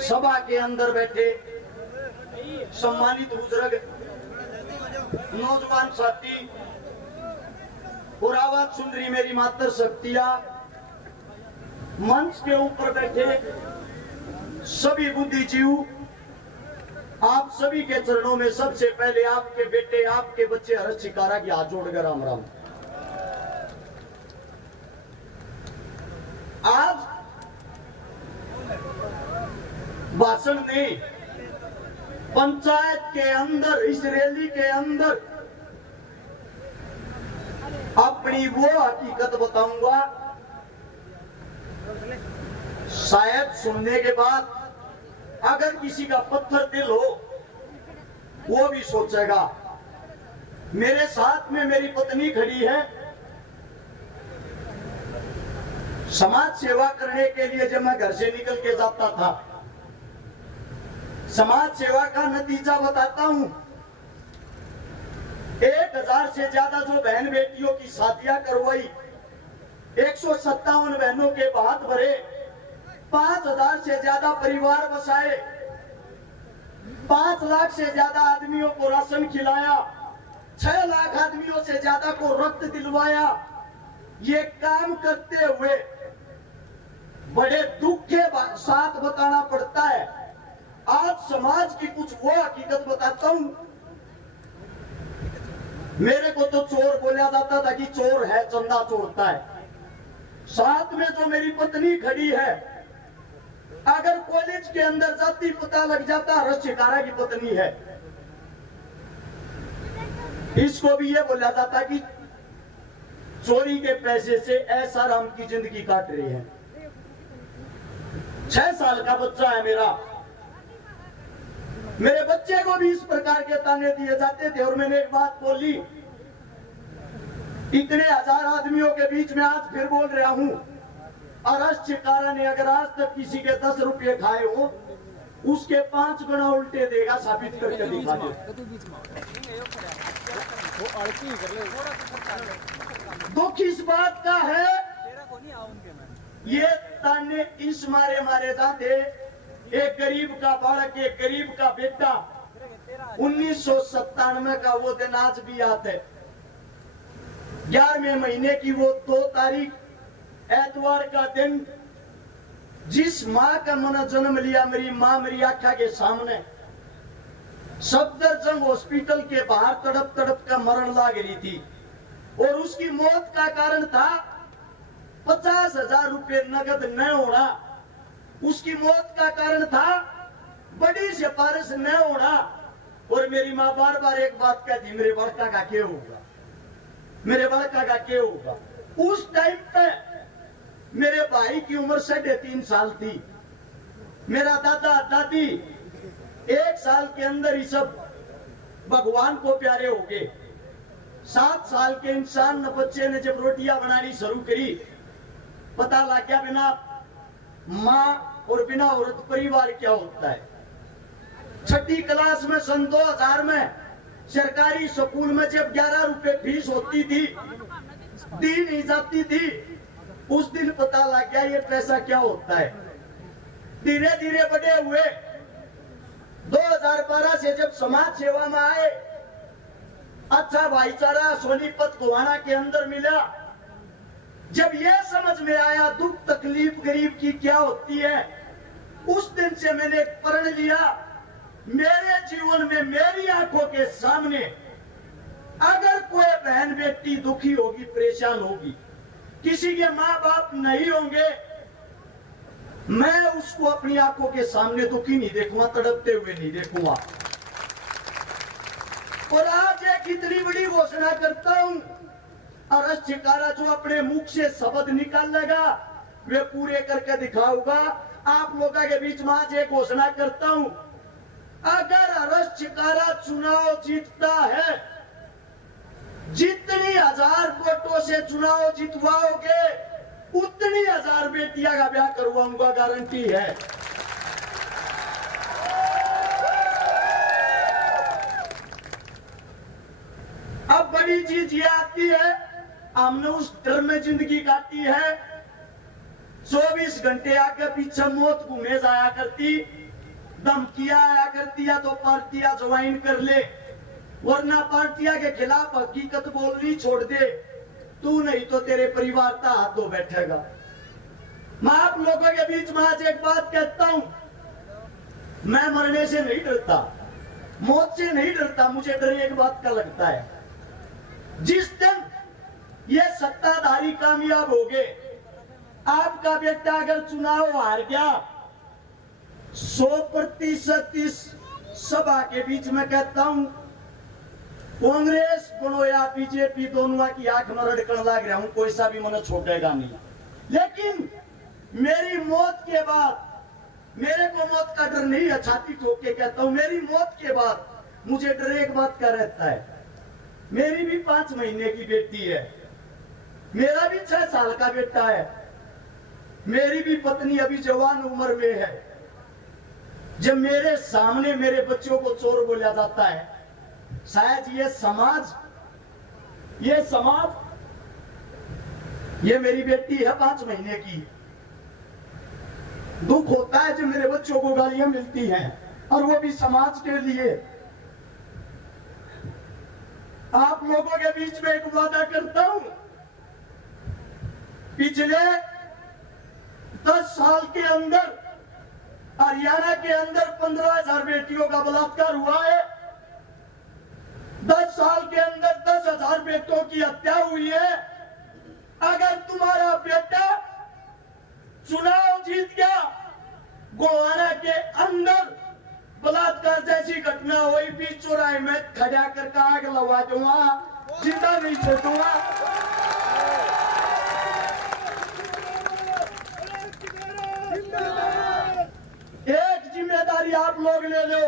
सभा के अंदर बैठे सम्मानित बुजुर्ग, नौजवान साथी और आवाज सुन रही मेरी मातर शक्तियां, मंच के ऊपर बैठे सभी बुद्धिजीव, आप सभी के चरणों में सबसे पहले आपके बेटे, आपके बच्चे हर्ष शिकारा की हाथ जोड़कर राम राम। आज भाषण में पंचायत के अंदर, इस रैली के अंदर अपनी वो हकीकत बताऊंगा, शायद सुनने के बाद अगर किसी का पत्थर दिल हो वो भी सोचेगा। मेरे साथ में मेरी पत्नी खड़ी है। समाज सेवा करने के लिए जब मैं घर से निकल के जाता था, समाज सेवा का नतीजा बताता हूं। 1000 से ज्यादा जो बहन बेटियों की शादियां करवाई, 157 बहनों के हाथ भरे, 5000 से ज्यादा परिवार बसाए, 5 लाख से ज्यादा आदमियों को राशन खिलाया, 6 लाख आदमियों से ज्यादा को रक्त दिलवाया। ये काम करते हुए बड़े दुख के साथ बताना पड़ता है। आज समाज की कुछ वो हकीकत बताता हूं। मेरे को तो चोर बोला जाता था कि चोर है, चंदा चोरता है। साथ में जो मेरी पत्नी खड़ी है, अगर कॉलेज के अंदर जाती पता लग जाता हर्ष शिकारा की पत्नी है। इसको भी ये बोला जाता कि चोरी के पैसे से ऐसा राम की जिंदगी काट रही है। 6 साल का बच्चा है मेरा। मेरे बच्चे को भी इस प्रकार के ताने दिए जाते थे। और मैंने एक बात बोली, इतने 1000 आदमियों के बीच में आज फिर बोल रहा हूं, हर्ष शिकारा ने अगर आज तक किसी के 10 रुपये खाए हो, उसके 5 गुना उल्टे देगा, साबित करके दिखा दे। दुख इस बात का है, ये ताने इस मारे जाते। एक गरीब का बालक, एक गरीब का बेटा, 1997 का वो दिन आज भी याद है। 11वें महीने की वो 2 तारीख एतवार का दिन, जिस माँ का मैंने जन्म लिया, मेरी माँ मेरी आंखों के सामने सफदरजंग हॉस्पिटल के बाहर तड़प तड़प का मरण लाग रही थी। और उसकी मौत का कारण था 50,000 रुपये नगद न होना। उसकी मौत का कारण था बड़ी सिफारिश न होना। और मेरी माँ बार बार एक बात कहती, मेरे बड़का का क्या होगा, मेरे बड़का का क्या होगा। उस टाइम पे मेरे भाई की उम्र 3.5 साल थी। मेरा दादा दादी 1 साल के अंदर ही सब भगवान को प्यारे हो गए। 7 साल के इंसान बच्चे ने जब रोटियां बनानी शुरू करी, पता लग गया बिना माँ और बिना औरत परिवार क्या होता है। 6ठी क्लास में सन 2000 में सरकारी स्कूल में जब 11 रुपए फीस होती थी, दी नहीं जाती थी, उस दिन पता लग गया ये पैसा क्या होता है। धीरे धीरे बड़े हुए। 2012 से जब समाज सेवा में आए, अच्छा भाईचारा सोनीपत गोहाना के अंदर मिला। जब यह समझ में आया दुख तकलीफ गरीब की क्या होती है, उस दिन से मैंने प्रण लिया, मेरे जीवन में मेरी आंखों के सामने अगर कोई बहन बेटी दुखी होगी, परेशान होगी, किसी के माँ बाप नहीं होंगे, मैं उसको अपनी आंखों के सामने दुखी नहीं देखूंगा, तड़पते हुए नहीं देखूंगा। और आज एक इतनी बड़ी घोषणा करता हूं, हर्ष शिकारा जो अपने मुख से शब्द निकालेगा वे पूरे करके दिखाऊंगा। आप लोगों के बीच में आज एक घोषणा करता हूं, अगर हर्ष शिकारा चुनाव जीतता है, जितनी 1000 वोटों से चुनाव जितवाओगे, उतनी 1000 बेटियां का ब्याह करवाऊंगा, गारंटी है। अब बड़ी चीज ये आती है, हमने उस डर में जिंदगी काटी है। 24 घंटे आगे पीछे मौत घूमे जाया करती। धमकियां आया करती है तो पार्टियां ज्वाइन कर ले, वरना पार्टियां के खिलाफ हकीकत बोलनी छोड़ दे। तू नहीं तो तेरे परिवार का हाथ धो बैठेगा। मैं आप लोगों के बीच में आज एक बात कहता हूं, मैं मरने से नहीं डरता, मौत से नहीं डरता। मुझे डर एक बात का लगता है, जिस दिन ये सत्ताधारी कामयाब हो गए, आपका बेटा अगर चुनाव हार गया, 100% इस सभा के बीच में कहता हूं, कांग्रेस बनो या बीजेपी, दोनों की आंख में रड़कन लग रहा हूं, कोई सा भी मन छोड़ेगा नहीं। लेकिन मेरी मौत के बाद, मेरे को मौत का डर नहीं है, छाती ठोक के कहता हूं, मेरी मौत के बाद मुझे डर एक बात का रहता है, मेरी भी 5 महीने की बेटी है, मेरा भी 6 साल का बेटा है, मेरी भी पत्नी अभी जवान उम्र में है। जब मेरे सामने मेरे बच्चों को चोर बोला जाता है, शायद ये समाज, ये मेरी बेटी है 5 महीने की, दुख होता है जब मेरे बच्चों को गालियां मिलती हैं, और वो भी समाज के लिए। आप लोगों के बीच में एक वादा करता हूं, पिछले 10 साल के अंदर हरियाणा के अंदर 15,000 बेटियों का बलात्कार हुआ है, 10 साल के अंदर 10,000 बेटों की हत्या हुई है। अगर तुम्हारा बेटा चुनाव जीत गया, गोवाना के अंदर बलात्कार जैसी घटना हुई, बीच चौराहे में खड़ा करके आग लगा दूंगा, जिंदा नहीं छोड़ूंगा। एक जिम्मेदारी आप लोग ले लो,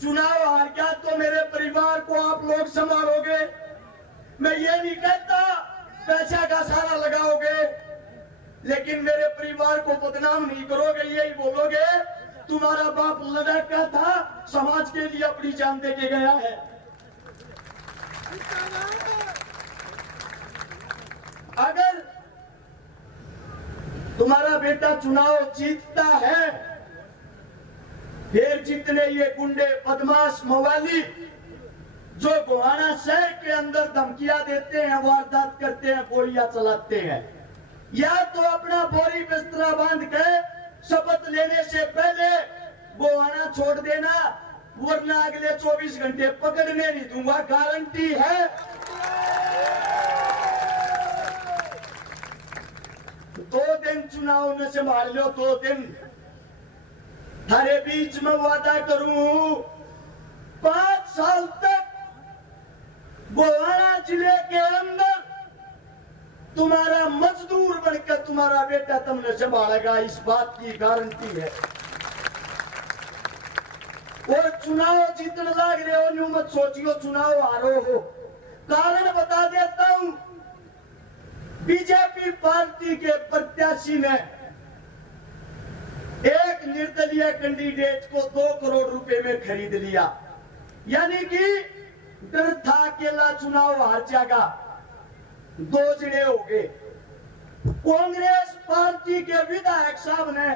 चुनाव हार गया तो मेरे परिवार को आप लोग संभालोगे। मैं ये नहीं कहता पैसा का सारा लगाओगे, लेकिन मेरे परिवार को बदनाम नहीं करोगे। यही बोलोगे तुम्हारा बाप लड़का था, समाज के लिए अपनी जान दे के गया है। अगर तुम्हारा बेटा चुनाव जीतता है, फिर जितने ये गुंडे, बदमाश, मवाली जो गोहाना शहर के अंदर धमकियां देते हैं, वारदात करते हैं, गोलियां चलाते हैं, या तो अपना बोरी बिस्तरा बांध के शपथ लेने से पहले गोहाना छोड़ देना, वरना अगले 24 घंटे पकड़ने नहीं दूंगा, गारंटी है। 2 दिन चुनाव में संभाल लो, 2 दिन थारे बीच में वादा करूं, 5 साल तक गोहाना जिले के अंदर तुम्हारा मजदूर बनकर तुम्हारा बेटा तुमने संभालेगा, इस बात की गारंटी है। और चुनाव जीतने लग रहे हो, न्यू मत सोचियो चुनाव हारो हो। कारण बता देता हूं, बीजेपी पार्टी के प्रत्याशी ने एक निर्दलीय कैंडिडेट को 2 करोड़ रुपए में खरीद लिया, यानी कि डर था अकेला चुनाव हार जाएगा, 2 जने हो गए। कांग्रेस पार्टी के विधायक साहब ने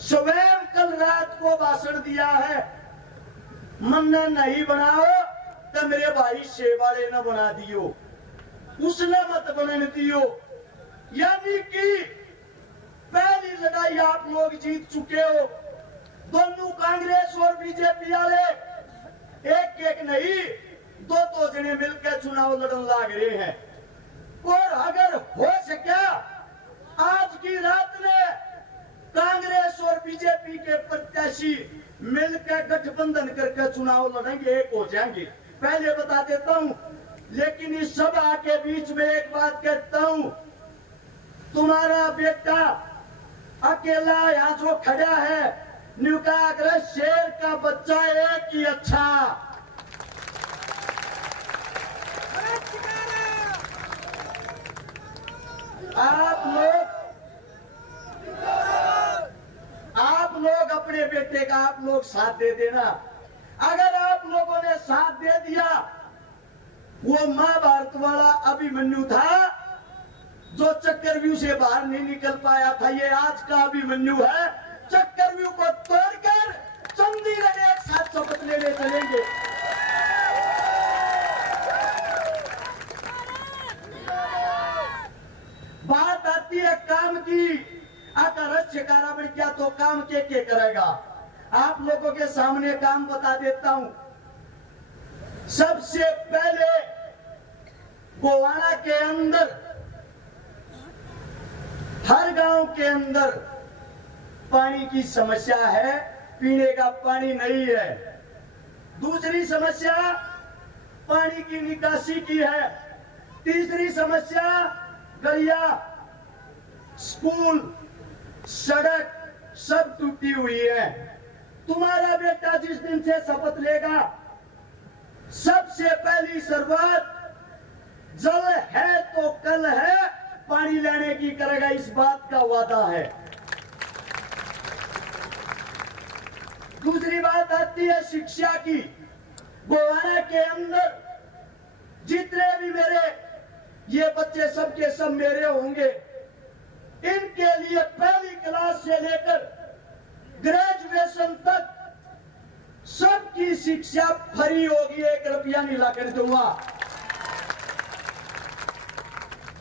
स्वयं कल रात को भाषण दिया है, मन नहीं बनाओ तो मेरे भाई शेवाड़े न बना दियो, उसने मत बनने दियो। यानी कि पहली लड़ाई आप लोग जीत चुके हो। दोनों कांग्रेस और बीजेपी वाले एक नहीं, 2 जने मिलकर चुनाव लड़न लग रहे हैं। और अगर हो सके आज की रात में कांग्रेस और बीजेपी के प्रत्याशी मिलकर गठबंधन करके चुनाव लड़ेंगे, एक हो जाएंगे, पहले बता देता हूं। लेकिन इस सभा के बीच में एक बात कहता हूं, तुम्हारा बेटा अकेला यहां जो खड़ा है, न्यूका शेर का बच्चा एक ही अच्छा। आप लोग अपने बेटे का आप लोग साथ दे देना। अगर आप लोगों ने साथ दे दिया, वो महाभारत वाला अभिमन्यु था जो चक्रव्यूह से बाहर नहीं निकल पाया था, ये आज का अभिमन्यु है, चक्रव्यूह को तोड़ तो काम के करेगा। आप लोगों के सामने काम बता देता हूं। सबसे पहले गोवाना के अंदर, हर गांव के अंदर पानी की समस्या है, पीने का पानी नहीं है। दूसरी समस्या पानी की निकासी की है। तीसरी समस्या गलिया, स्कूल, सड़क सब टूटी हुई है। तुम्हारा बेटा जिस दिन से शपथ लेगा, सबसे पहली शुरुआत जल है तो कल है पानी लाने की करेगा, इस बात का वादा है। दूसरी बात आती है शिक्षा की। गोवाना के अंदर जितने भी मेरे ये बच्चे सबके सब मेरे होंगे, इनके लिए पहली क्लास से लेकर ग्रेजुएशन तक सबकी शिक्षा फ्री होगी, 1 रुपया नहीं लाकर दूंगा।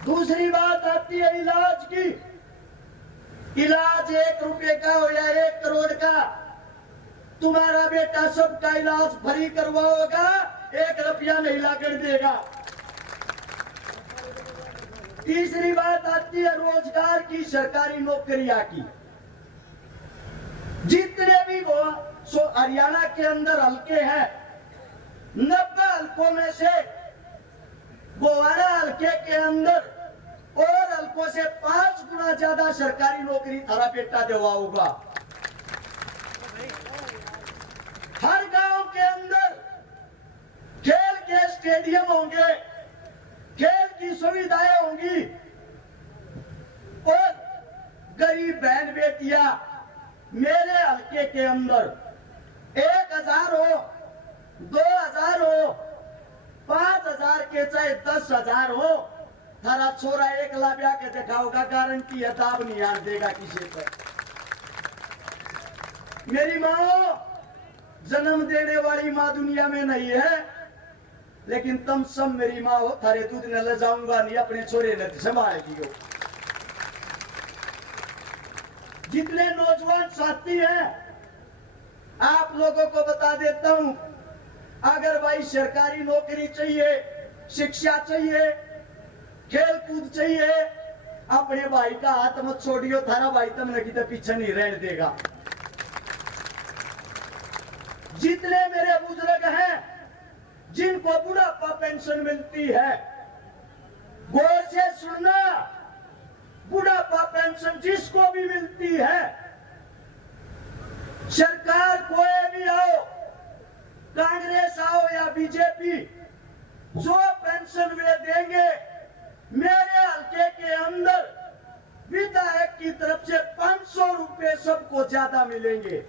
दूसरी बात आती है इलाज की। इलाज 1 रुपये का हो या 1 करोड़ का, तुम्हारा बेटा सबका इलाज फ्री करवाओगा, 1 रुपया नहीं लाकर देगा। तीसरी बात आती है रोजगार की, सरकारी नौकरियां की। जितने भी हरियाणा के अंदर हल्के हैं, 90 हल्कों में से गोवाना हल्के के अंदर और हल्कों से 5 गुना ज्यादा सरकारी नौकरी थारा बेटा दिलवाऊंगा। हर गांव के अंदर खेल के स्टेडियम होंगे, खेल की सुविधाएं होंगी और गरीब बहन बेटियां मेरे हल्के के अंदर 1000 हो, 2000 हो, 5000 के चाहे 10,000 हो, थारा छोरा 1 लाख ब्याह के दिखाओगा, गारंटी है, दाब नहीं आन देगा किसी पर। मेरी माँ जन्म देने वाली माँ दुनिया में नहीं है, लेकिन तुम सब मेरी माँ हो, थारे दूध न ले जाऊंगा नहीं, अपने छोरे ने संभालेगी हो। जितने नौजवान साथी हैं, आप लोगों को बता देता हूं, अगर भाई सरकारी नौकरी चाहिए, शिक्षा चाहिए, खेल कूद चाहिए, अपने भाई का हाथ मत छोड़ियो, थारा भाई तुमने कितने पीछे नहीं रहने देगा। जितने मेरे बुजुर्ग हैं जिनको बुढ़ापा पेंशन मिलती है, गौर से सुनना, बुढ़ापा पेंशन जिसको भी मिलती है, सरकार कोई भी आओ, कांग्रेस आओ या बीजेपी, जो पेंशन वे देंगे, मेरे हल्के के अंदर विधायक की तरफ से 500 रुपए सबको ज्यादा मिलेंगे।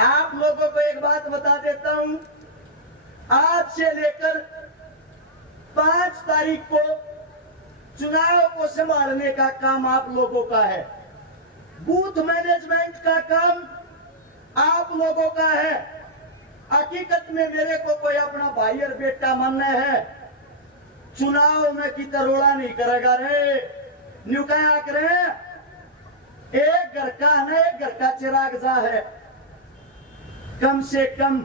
आप लोगों को एक बात बता देता हूं, आज से लेकर 5 तारीख को चुनाव को संभालने का काम आप लोगों का है। बूथ मैनेजमेंट का काम आप लोगों का है। हकीकत में मेरे को कोई अपना भाई और बेटा मानना है, चुनाव में की तरोड़ा नहीं करेगा रे, न्यू क्या करे, एक घर का न एक घर का चिराग जा है। कम से कम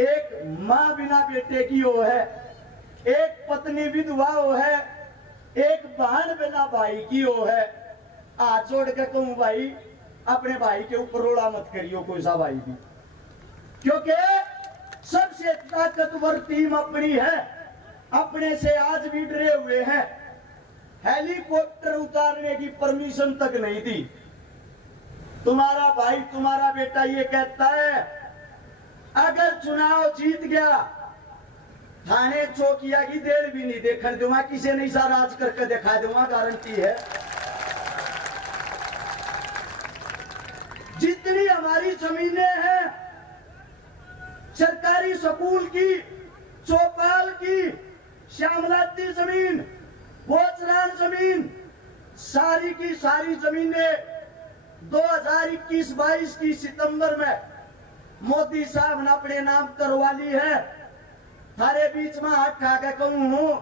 एक माँ बिना बेटे की हो है, एक पत्नी विधवा हो है, एक बहन बिना भाई की हो है। हाथ जोड़ के कहूं भाई, अपने भाई के ऊपर रोड़ा मत करियो कोई सा भाई भी, क्योंकि सबसे ताकतवर टीम अपनी है। अपने से आज भी डरे हुए हैं, हेलीकॉप्टर उतारने की परमिशन तक नहीं दी। तुम्हारा भाई तुम्हारा बेटा ये कहता है, अगर चुनाव जीत गया, थाने चौकिया की देर भी नहीं देखने दूंगा, किसी नहीं सा राज करके दिखा दूंगा, गारंटी है। जितनी हमारी जमीनें हैं, सरकारी स्कूल की, चौपाल की, श्यामलाती जमीन, भोजरान जमीन, सारी की सारी जमीनें 2021-22 की सितंबर में मोदी साहब ने अपने नाम करवा ली है। थारे बीच में हाथ खा के कहूं हूं,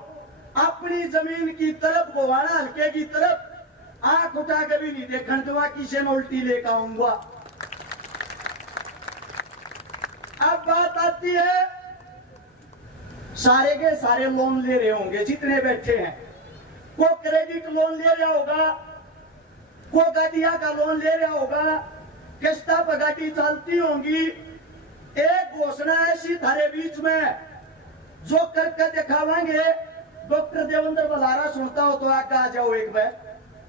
अपनी जमीन की तरफ गोवाना हल्के की तरफ आंख उठा के भी नहीं देखने दूंगा, किसे में उल्टी लेकर आऊंगा। अब बात आती है, सारे के सारे लोन ले रहे होंगे जितने बैठे हैं, को क्रेडिट लोन ले रहा होगा, को गाड़िया का लोन ले रहा होगा, किस्ता पर गाड़ी चलती होंगी। एक घोषणा ऐसी थारे बीच में जो करके दिखावांगे। डॉक्टर देवेंद्र बलारा सुनता हो तो आगे आ जाओ एक बार।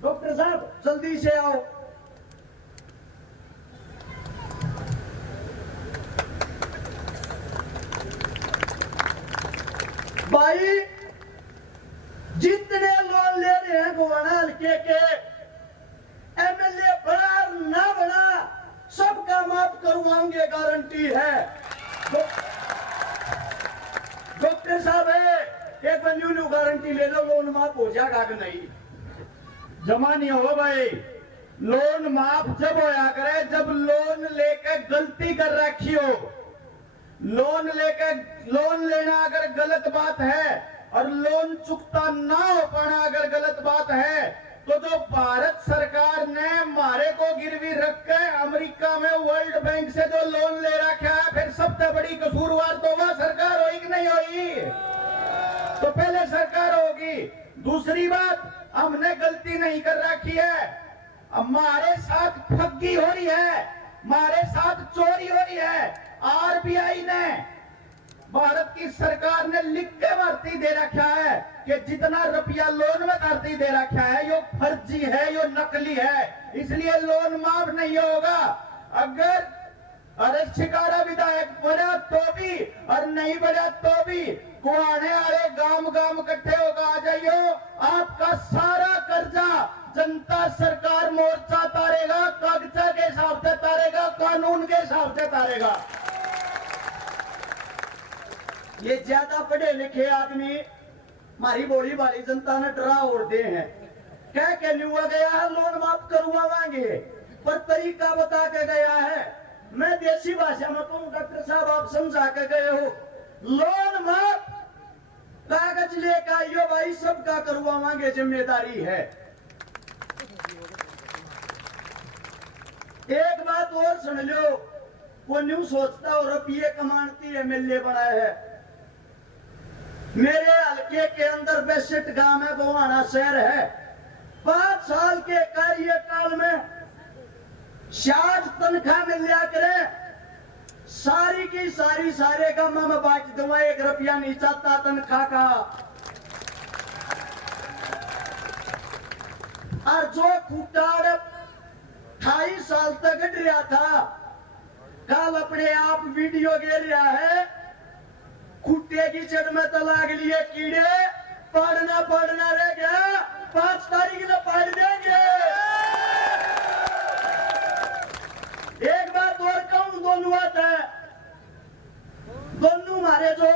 डॉक्टर साहब जल्दी से आओ। भाई जितने लोन ले रहे हैं गोवाना हल्के के, एमएलए बड़ा ना बड़ा सबका माफ करवाएंगे, गारंटी है। डॉक्टर साहब है, एक बंजू गारंटी ले लो, लोन माफ हो जाएगा कि नहीं? जमा नहीं हो भाई। लोन माफ जब होया करे जब लोन लेके गलती कर रखी हो। लोन लेना अगर गलत बात है और लोन चुकता ना हो पाना अगर गलत बात है, तो जो भारत सरकार ने हमारे को गिरवी रख के अमेरिका में वर्ल्ड बैंक से जो लोन ले रखा है, फिर सबसे बड़ी कसूरवार तो वह सरकार होगी कि नहीं होगी? तो पहले सरकार होगी। दूसरी बात, हमने गलती नहीं कर रखी है, हमारे साथ ठगी हो रही है, हमारे साथ चोरी हो रही है। आरबीआई ने, भारत की सरकार ने लिख के भर्ती दे रखा है कि जितना रुपया लोन में भर्ती दे रखा है यो फर्जी है, यो नकली है, इसलिए लोन माफ नहीं होगा। अगर अरे शिकारा विधायक बना तो भी और नहीं बना तो भी कुआने वाले गांव गांव इकट्ठे होकर आ जाइयो। आपका सारा कर्जा जनता सरकार मोर्चा तारेगा, कागजा के हिसाब से तारेगा, कानून के हिसाब से तारेगा। ये ज्यादा पढ़े लिखे आदमी हमारी बोली वाली जनता ने डरा और दे हैं, कह के नहीं हुआ गया है लोन माफ करवाएंगे, पर तरीका बता के गया है। मैं देसी भाषा में कहूँ, डॉक्टर साहब आप समझा के गए हो, लोन माफ कागज लेकर आइयो भाई, सबका करवाएंगे, जिम्मेदारी है। एक बात और सुन लो, वो न्यू सोचता और रुपये कमाती एमएलए बना है। मेरे हल्के के अंदर 62 गांव है, गोवाना शहर है। 5 साल के कार्यकाल में 60 तनख्वाह मिल लिया करे, सारी की सारी सारे गांव में बांट दूंगा, 1 रुपया नहीं चाहता तनख्वाह का। और जो खुटाड़ 28 साल तक गढ़ रहा था, कल अपने आप वीडियो गिर रहा है, खुट्टे की जड़ में तलाक लिए कीड़े, पढ़ना रह गया, 5 तारीख में पढ़ देंगे। एक बात और कहूं, दोनों बात है, दोनों हमारे जो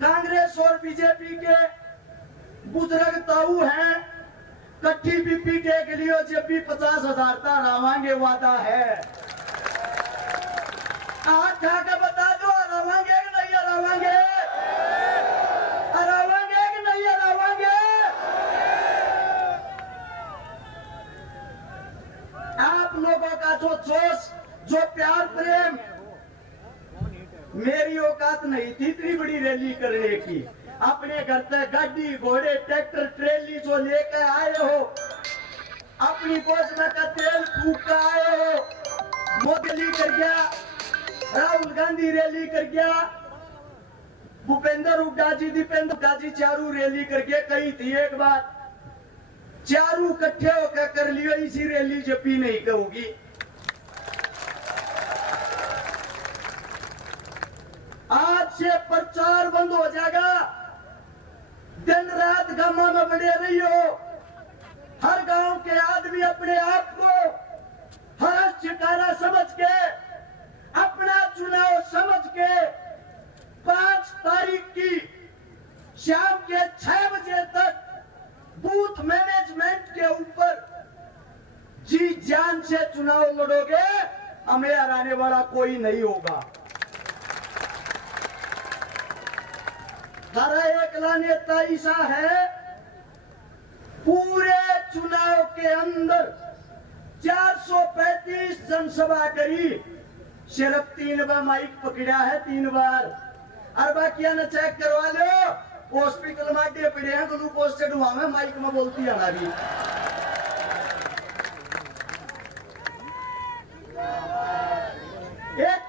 कांग्रेस और बीजेपी के बुजुर्ग ताऊ हैं, कट्ठी बीपी के लिए जब भी 50,000 रावांगे वादा है। हाथ खा के बता दो, हरावांगे कि नहीं हरावांगे? हरावांगे कि नहीं हरावांगे? आप लोगों का जो जोश, जो प्यार प्रेम, मेरी औकात नहीं थी इतनी बड़ी रैली करने की। अपने घर तक गाड़ी घोड़े ट्रैक्टर ट्रेली जो लेकर आए हो, अपनी बोझ में का तेल फूक कर आए हो, मोदी कर गया, राहुल गांधी रैली कर गया, भूपेंद्र हुड्डा जी, दीपेंद्र हुड्डा जी चारू रैली करके कही थी एक बात, चारू इकट्ठे होकर कर लियो, इसी रैली जब भी नहीं कहूंगी। आज से प्रचार बंद हो जाएगा, दिन रात गांव में बने रही हो। हर गांव के आदमी अपने आप को हर शिकारा समझ के, अपना चुनाव समझ के 5 तारीख की शाम के 6 बजे तक बूथ मैनेजमेंट के ऊपर जी जान से चुनाव लड़ोगे, हमें हराने वाला कोई नहीं होगा। थारा एकला नेता ऐसा है पूरे चुनाव के अंदर 435 जनसभा करी, सिर्फ 3 बार माइक पकड़ा है, 3 बार। और बाकी ने चेक करवा लो, हॉस्पिटल में अड्डे पड़े हैं, ग्लूकोज से डुआ में माइक में बोलती है हमारी। एक